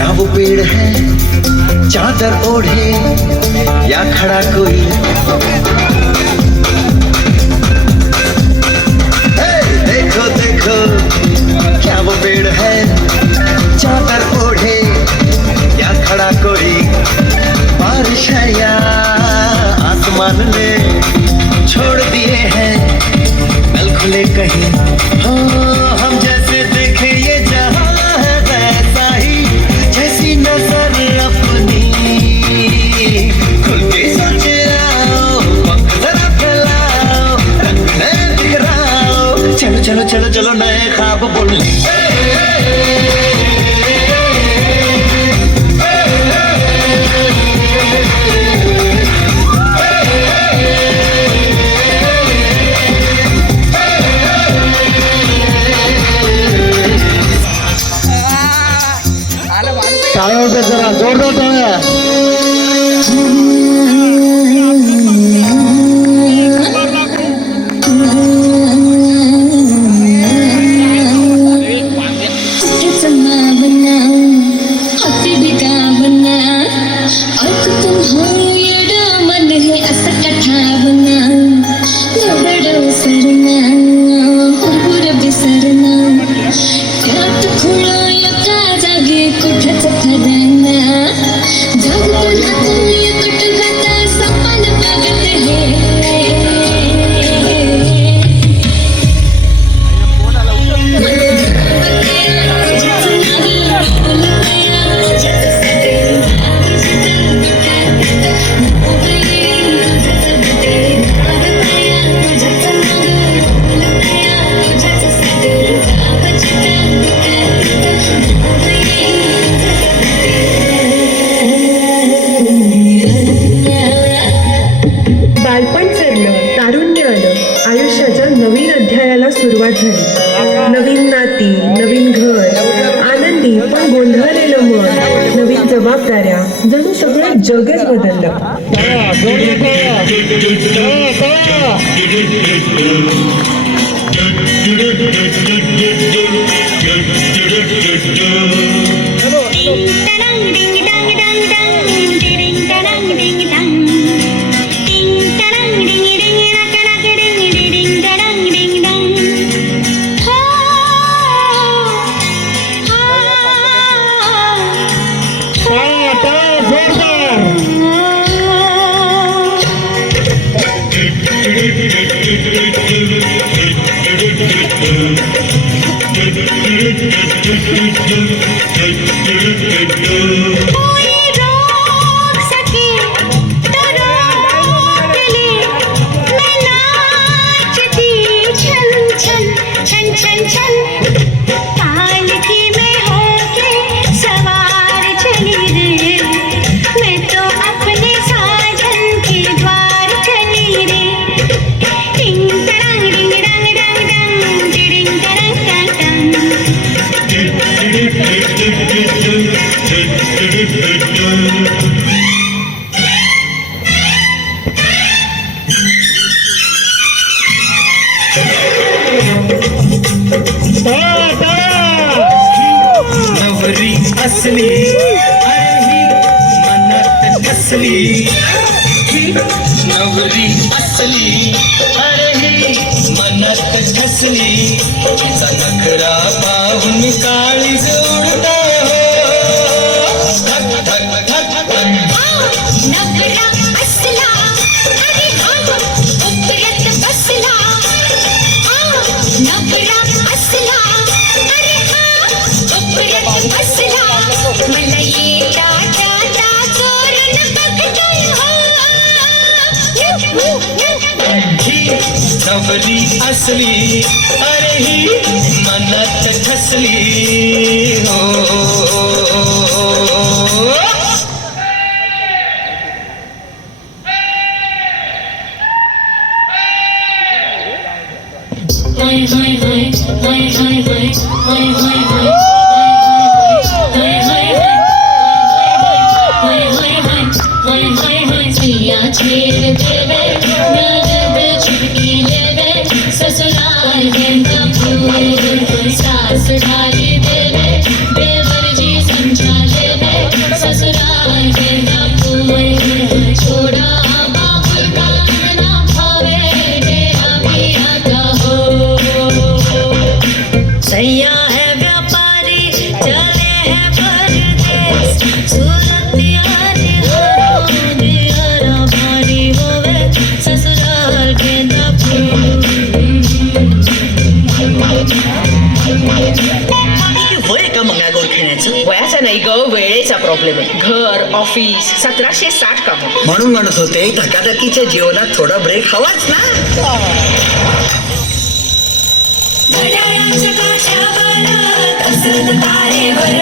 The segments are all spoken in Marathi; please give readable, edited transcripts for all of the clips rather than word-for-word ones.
क्या वो पेड़ है चादर ओढ़े या खड़ा कोई? देखो देखो क्या वो पेड़ है चादर ओढ़े या खड़ा कोई? बारिश है या आसमान ने छोड़ दिए हैं नल खुले कहीं? हो हम जैसे देखे ये जहां है वैसा ही, जैसी नजर अपनी खुल के सोचे आओ, वक्त जरा फैलाओ, रंग नए बिखराओ, चलो चलो चलो चलो नए ख्वाब बोलने। टाळ्या होत्या जरा जोरदार टाळ्या. बालपण फिरलं, तारुण्य आलं, आयुष्याच्या नवीन अध्यायाला सुरुवात झाली. नवीन नाती, नवीन घर, आनंदी पण गोंधळलेलं मन, नवीन जबाबदाऱ्या, जणू सगळं जगच बदललं. नवरी असली अरे ही मनात कसली, नवरी असली अरे ही मनात कसली, तिचा नखरा पाहून काळीज उडता हो. धक धक धक धक नवरा असला अरे हा उपरत बसला, नवरा असला अरे हा उपरत बसला, मला येता जाता चोरून बघतोय हो. नवरी असली अरे ही मनात खसली हो. हाय हाय हाय हाय हाय हाय हाय हाय हाय छेड़ देवे नगद छुटकी लेवे, ससुराल गेंदा फूल सास ढाली देवे, देवर जी समझा लेवे. परदेस सूरतियारी हरो दियारा भारी होवे ससुराल के वय का मंगळागौर खेळण्याचं? वयाचा नाही ग, वेळेचा प्रॉब्लेम आहे. घर, ऑफिस, 1760 काम. म्हणून म्हणत होते धकाधकीच्या जीवनात थोडा ब्रेक हवाच ना. घड्याळाच्या काठावर कसरत तारेवर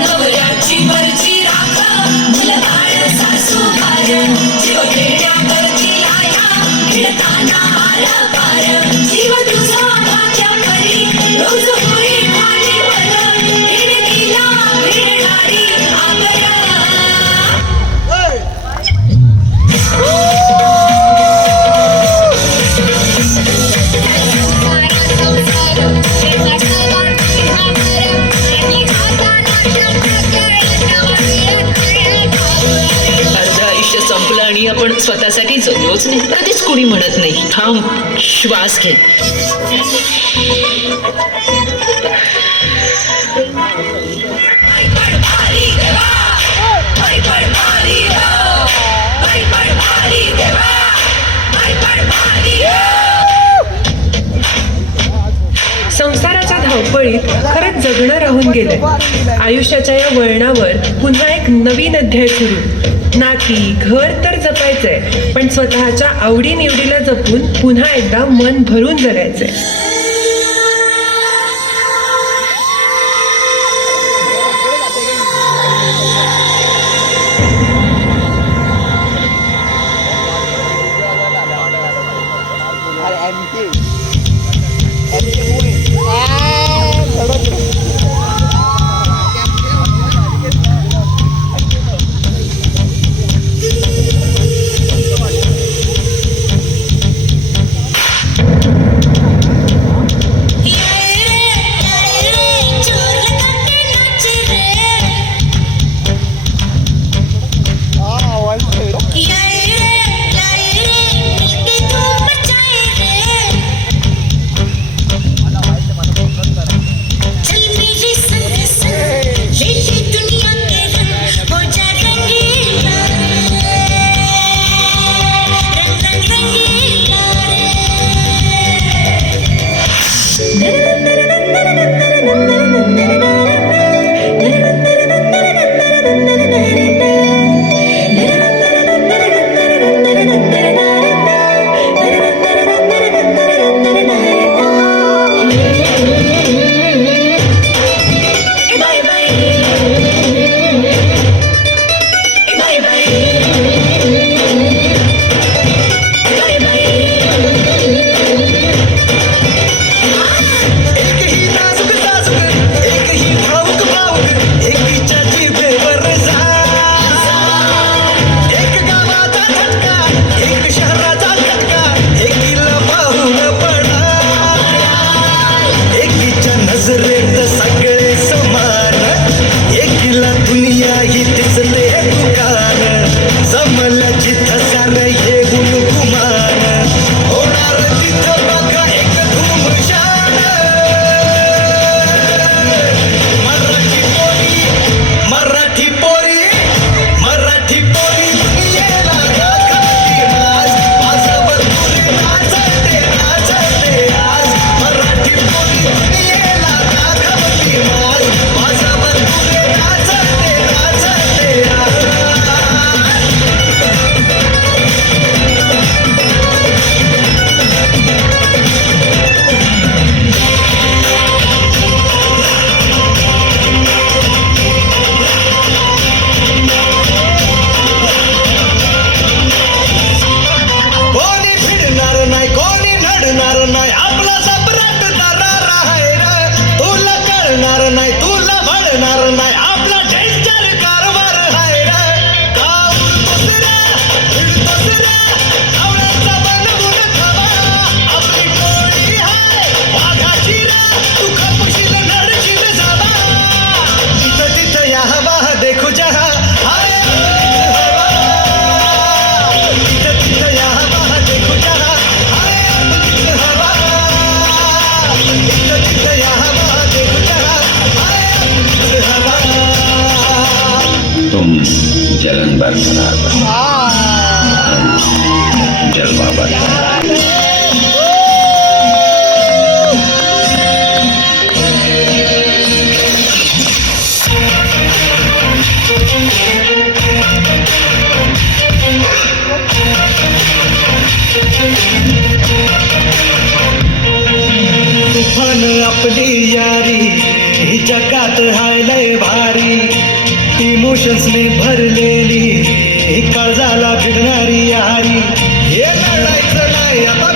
नवऱ्याची मर्जी राखा मुलं बाळ सासू घार जीव खेड्यावरची आया खेळताना आला पार जीव तुझा भाच्या परी रोज होई खालीवर हिडकीला भिडणारी आगर अर्ध आयुष्य संपलं आणि आपण स्वतःसाठी जगलोच नाही. कधीच कुणी म्हणत नाही थांब, श्वास घे. संसाराच्या धावपळीत खरंच जगणं राहून गेलंय. आयुष्याच्या या वळणावर पुन्हा एक नवीन अध्याय सुरू. नाती, घर तर जपायचंय, पण स्वतःच्या आवडीनिवडीला जपून पुन्हा एकदा मन भरून जगायचंय. हवा बरकरार जलवा बरकरार। तुफान आपली यारी ही जगात हाय लय भारी, इमोशन्सने भरलेली ही काळजाला भिडणारी यारी, हे लढायचं नाही आता